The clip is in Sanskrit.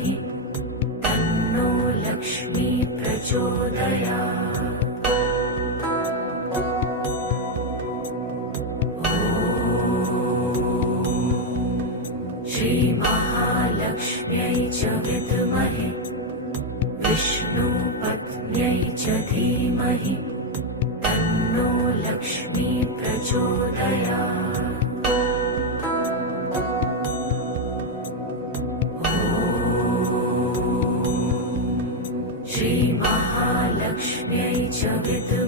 धीमहि तन्नो लक्ष्मी प्रचोदयात्। श्रीमहालक्ष्म्यै च विद्महे विष्णुपत्न्यै च धीमहि तन्नो लक्ष्मी प्रचोदयात्। श्रीमहालक्ष्म्यै च विद्महे